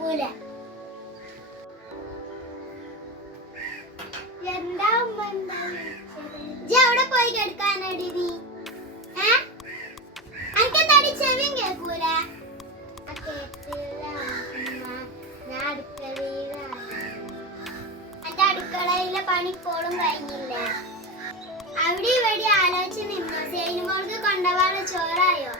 കേക്കൂല എന്താ പോയി കിടക്കാനടി നീ? അനക്കെന്താടി ചെവിയും അടുക്കളയിലാണ്. എന്റെ അടുക്കളയിലെ പണി കഴിഞ്ഞില്ല. അവിടെ ഇവിടെ ആലോചിച്ച് നിന്നു? സേനുമോൾക്ക് കൊണ്ടുപോകാനുള്ള ചോറായോ?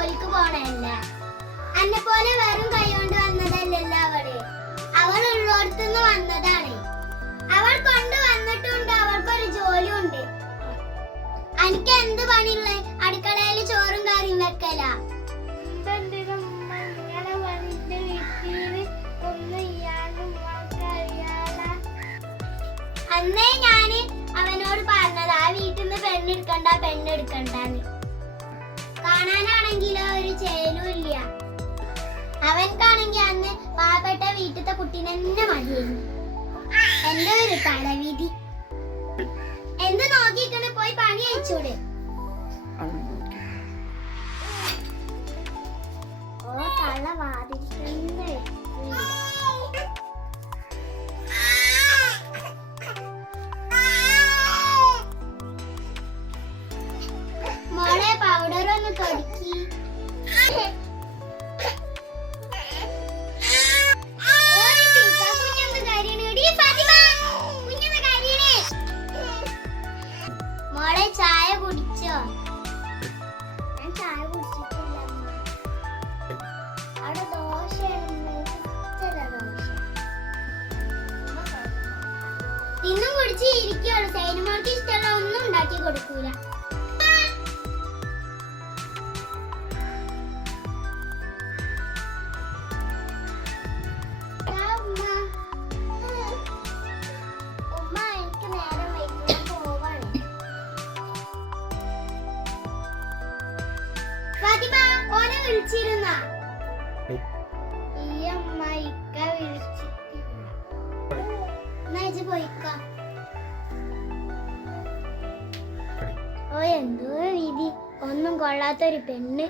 ജോലിക്ക് പോണല്ല അന്നെ പോലെ വെറും കൈകൊണ്ട് വന്നതല്ലല്ലോ അവൾ അവൾ ഉള്ളോടത്തുനിന്ന് വന്നതാണ്. അവൾ കൊണ്ട് വന്നിട്ടുണ്ട് അവൾക്കൊരു ജോലി ഉണ്ട് എനിക്ക് എന്ത് പണിയുള്ളേ? അടുക്കളയിൽ ചോറും കറിയും വെക്കല. അന്നേ ഞാൻ അവനോട് പറഞ്ഞത് ആ വീട്ടിൽ നിന്ന് പെണ്ണെടുക്കണ്ട പെണ്ണെടുക്കണ്ടെന്ന് കാണാനാണെങ്കിലോ ഒരു ചേലും ഇല്ല. അവൻക്കാണെങ്കിൽ അന്ന് പാവപ്പെട്ട വീട്ടിലത്തെ കുട്ടീനെ തന്നെ മതിയായിരുന്നു. എന്റെ ഒരു തലവിധി. എന്ത് നോക്കിക്കണ പോയി പണി അയച്ചൂടെ ഓ തള്ള മോളെ ചായ കുടിച്ചോ? ഞാൻ ചായ കുടിച്ചിട്ടില്ല. അവിടെ ദോശ. തിന്നും കുടിച്ച് ഇരിക്കുവാണ്. സൈനുമോൾക്ക് ഇഷ്ടമുള്ള ഒന്നും ഫാത്തിമ, ഓനെ വിളിച്ചിരുന്നാ? ഈ അമ്മ ഇക്ക വിളിച്ചിട്ടില്ല. എന്നാ ഇജ്ജ് ഓ എന്തോ വിധി ഒന്നും കൊള്ളാത്തൊരു പെണ്ണ്.